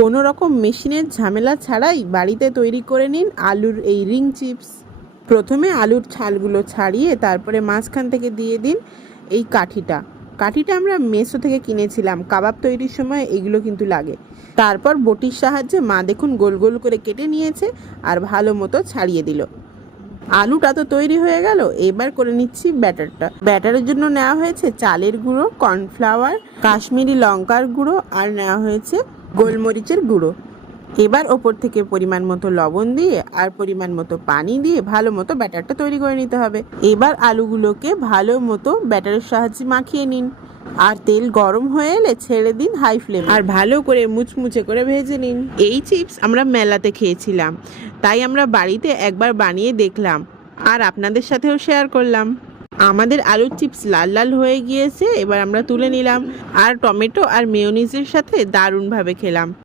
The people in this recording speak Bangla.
কোনো রকম মেশিনের ঝামেলা ছাড়াই বাড়িতে তৈরি করে নিন আলুর এই রিং চিপস। প্রথমে আলুর ছালগুলো ছাড়িয়ে তারপরে মাঝখান থেকে দিয়ে দিন এই কাঠিটা আমরা মেসো থেকে কিনেছিলাম, কাবাব তৈরির সময় এগুলো কিন্তু লাগে। তারপর বটির সাহায্যে মা দেখুন গোল গোল করে কেটে নিয়েছে আর ভালো মতো ছাড়িয়ে দিল। আলুটা তো তৈরি হয়ে গেল, এবার করে নিচ্ছি ব্যাটারের জন্য নেওয়া হয়েছে চালের গুঁড়ো, কর্নফ্লাওয়ার, কাশ্মীরি লঙ্কার গুঁড়ো আর নেওয়া হয়েছে গোলমরিচের গুঁড়ো। এবার ওপর থেকে পরিমাণ মতো লবণ দিয়ে আর পরিমাণ মতো পানি দিয়ে ভালো মতো ব্যাটারটা তৈরি করে নিতে হবে। এবার আলুগুলোকে ভালো মতো ব্যাটারের সাহায্যে মাখিয়ে নিন আর তেল গরম হয়ে এলে ছেড়ে দিন হাই ফ্লেমে আর ভালো করে মুচমুচে করে ভেজে নিন। এই চিপস আমরা মেলাতে খেয়েছিলাম, তাই আমরা বাড়িতে একবার বানিয়ে দেখলাম আর আপনাদের সাথেও শেয়ার করলাম। আমাদের আলুর চিপস লাল লাল হয়ে গিয়েছে, এবার আমরা তুলে নিলাম আর টমেটো আর মেয়োনিজের সাথে দারুণভাবে খেলাম।